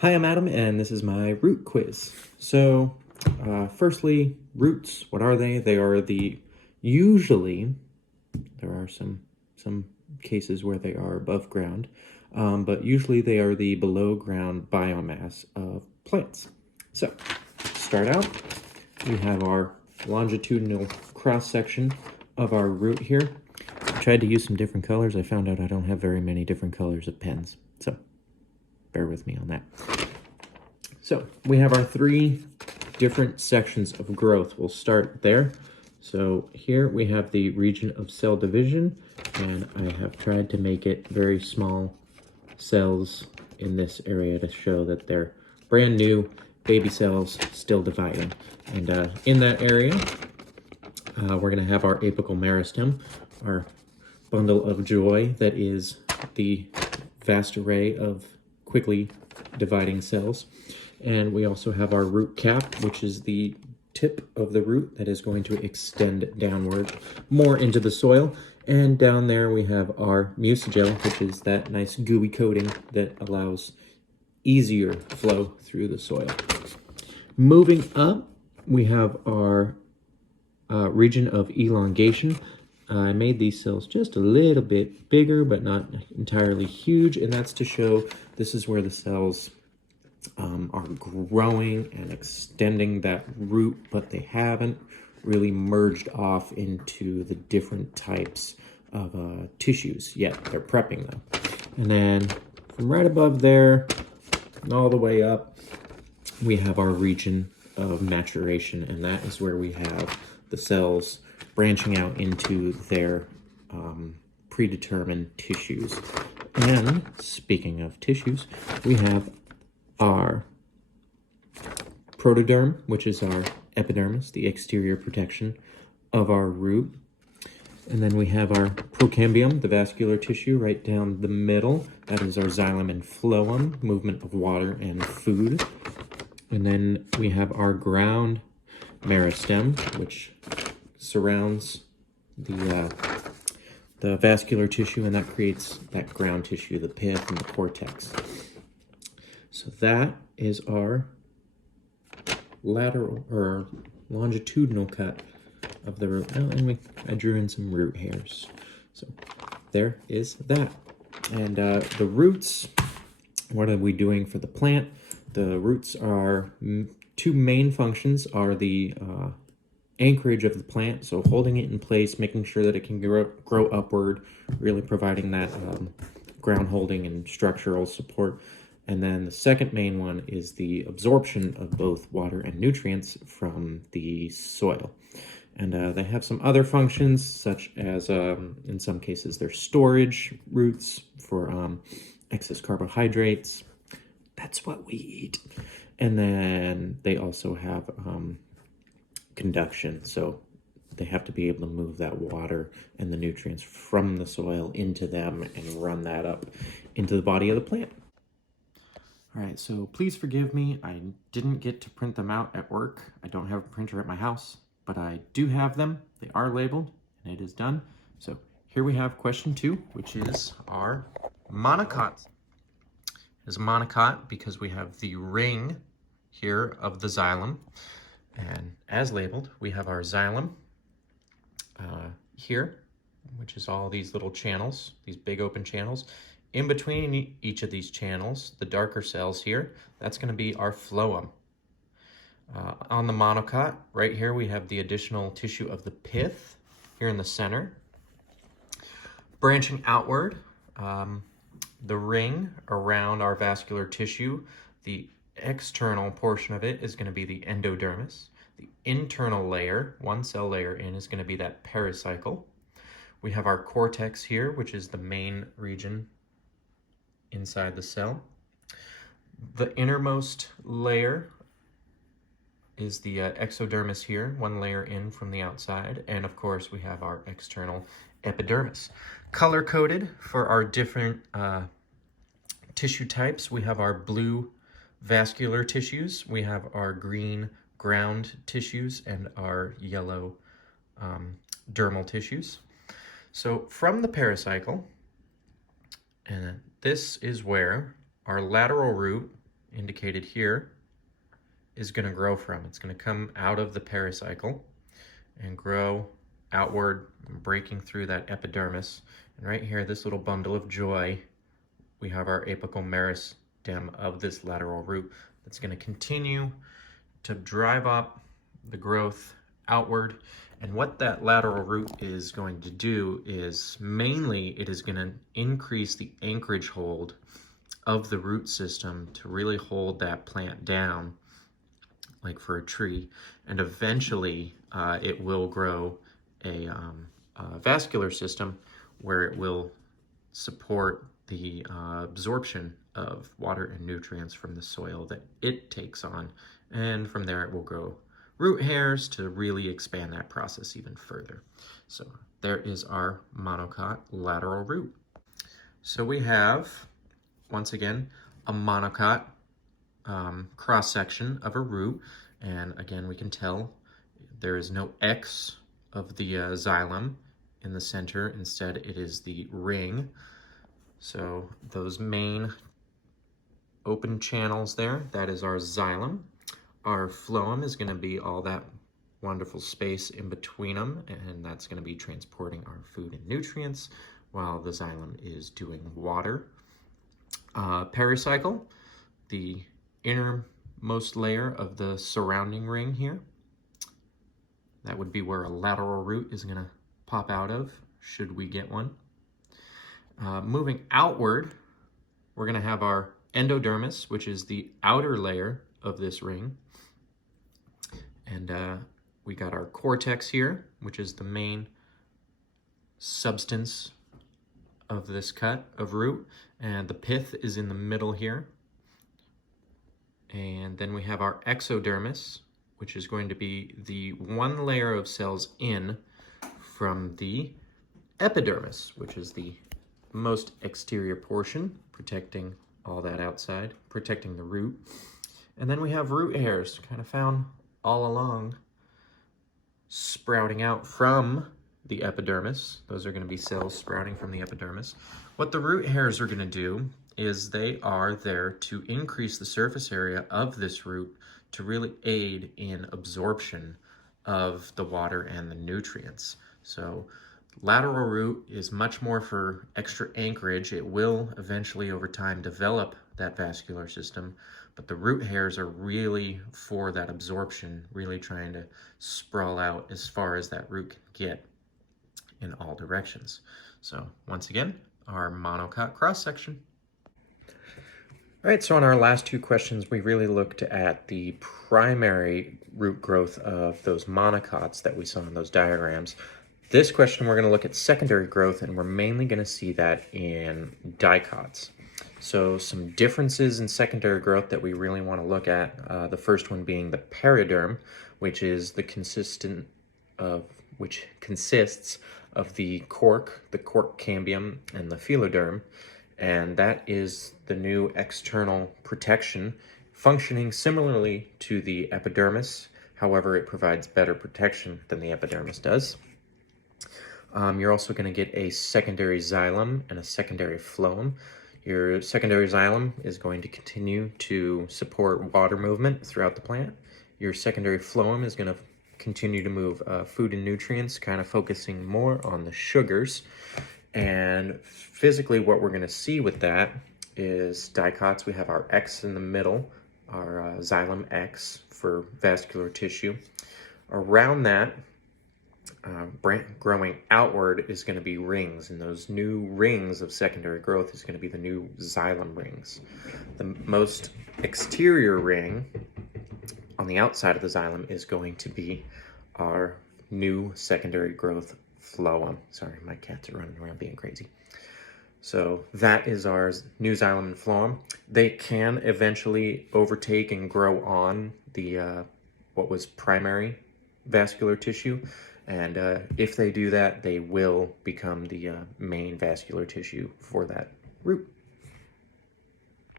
Hi, I'm Adam, and this is my root quiz. Firstly, roots. What are they? They are usually there are some cases where they are above ground, but usually they are the below ground biomass of plants. So, to start out, we have our longitudinal cross section of our root here. I tried to use some different colors. I found out I don't have very many different colors of pens, so bear with me on that. So we have our three different sections of growth. We'll start there. So here we have the region of cell division, and I have tried to make it very small cells in this area to show that they're brand new baby cells still dividing. And in that area, we're going to have our apical meristem, our bundle of joy that is the vast array of quickly dividing cells. And we also have our root cap, which is the tip of the root that is going to extend downward more into the soil. And down there we have our mucigel, which is that nice gooey coating that allows easier flow through the soil. Moving up, we have our region of elongation. I made these cells just a little bit bigger, but not entirely huge, and that's to show this is where the cells are growing and extending that root, but they haven't really merged off into the different types of tissues yet. They're prepping them. And then from right above there and all the way up, we have our region of maturation, and that is where we have the cells branching out into their predetermined tissues. And speaking of tissues, we have our protoderm, which is our epidermis, the exterior protection of our root. And then we have our procambium, the vascular tissue right down the middle. That is our xylem and phloem, movement of water and food. And then we have our ground meristem, which surrounds the vascular tissue, and that creates that ground tissue, the pith and the cortex. So that is our lateral or longitudinal cut of the root. Oh, and I drew in some root hairs. So there is that. And the roots, what are we doing for the plant? The roots are two main functions are the anchorage of the plant, so holding it in place, making sure that it can grow upward, really providing that ground holding and structural support. And then the second main one is the absorption of both water and nutrients from the soil. And they have some other functions, such as, in some cases, they're storage roots for excess carbohydrates. That's what we eat. And then they also have conduction, so they have to be able to move that water and the nutrients from the soil into them and run that up into the body of the plant. All right, so please forgive me. I didn't get to print them out at work. I don't have a printer at my house, but I do have them. They are labeled, and it is done. So here we have question 2, which is our monocot. It is a monocot because we have the ring here of the xylem. And as labeled, we have our xylem here, which is all these little channels, these big open channels. In between each of these channels, the darker cells here, that's going to be our phloem. On the monocot, right here, we have the additional tissue of the pith here in the center. Branching outward, the ring around our vascular tissue, the external portion of it is going to be the endodermis. The internal layer, one cell layer in, is going to be that pericycle. We have our cortex here, which is the main region inside the cell. The innermost layer is the exodermis here, one layer in from the outside. And of course, we have our external epidermis. Color-coded for our different tissue types, we have our blue vascular tissues, we have our green ground tissues, and our yellow dermal tissues. So from the pericycle, and this is where our lateral root indicated here, is going to grow from. It's going to come out of the pericycle and grow outward, breaking through that epidermis. And right here, this little bundle of joy, we have our apical meristem of this lateral root that's going to continue to drive up the growth outward. And what that lateral root is going to do is mainly it is going to increase the anchorage hold of the root system to really hold that plant down, like for a tree. And eventually it will grow a vascular system where it will support the absorption of water and nutrients from the soil that it takes on. And from there it will grow root hairs to really expand that process even further. So there is our monocot lateral root. So we have, once again, a monocot cross-section of a root. And again, we can tell there is no X of the xylem in the center. Instead, it is the ring. So those main open channels there, that is our xylem. Our phloem is going to be all that wonderful space in between them, and that's going to be transporting our food and nutrients, while the xylem is doing water. Pericycle, the innermost layer of the surrounding ring here. That would be where a lateral root is going to pop out of, should we get one. Moving outward, we're going to have our endodermis, which is the outer layer of this ring. And we got our cortex here, which is the main substance of this cut of root. And the pith is in the middle here. And then we have our exodermis, which is going to be the one layer of cells in from the epidermis, which is the most exterior portion, protecting all that outside, protecting the root. And then we have root hairs, kind of found all along, sprouting out from the epidermis. Those are going to be cells sprouting from the epidermis. What the root hairs are going to do is they are there to increase the surface area of this root to really aid in absorption of the water and the nutrients. So lateral root is much more for extra anchorage. It will eventually over time develop that vascular system, but the root hairs are really for that absorption, really trying to sprawl out as far as that root can get in all directions. So once again, our monocot cross section. All right, so on our last two questions, we really looked at the primary root growth of those monocots that we saw in those diagrams. This question, we're going to look at secondary growth, and we're mainly going to see that in dicots. So some differences in secondary growth that we really want to look at. The first one being the periderm, which is the which consists of the cork cambium, and the phylloderm. And that is the new external protection, functioning similarly to the epidermis. However, it provides better protection than the epidermis does. You're also going to get a secondary xylem and a secondary phloem. Your secondary xylem is going to continue to support water movement throughout the plant. Your secondary phloem is going to continue to move food and nutrients, kind of focusing more on the sugars. And physically what we're going to see with that is dicots. We have our X in the middle, our xylem X for vascular tissue. Around that, growing outward is going to be rings, and those new rings of secondary growth is going to be the new xylem rings. The most exterior ring on the outside of the xylem is going to be our new secondary growth phloem. Sorry, my cats are running around being crazy. So that is our new xylem and phloem. They can eventually overtake and grow on the what was primary vascular tissue. And if they do that, they will become the main vascular tissue for that root.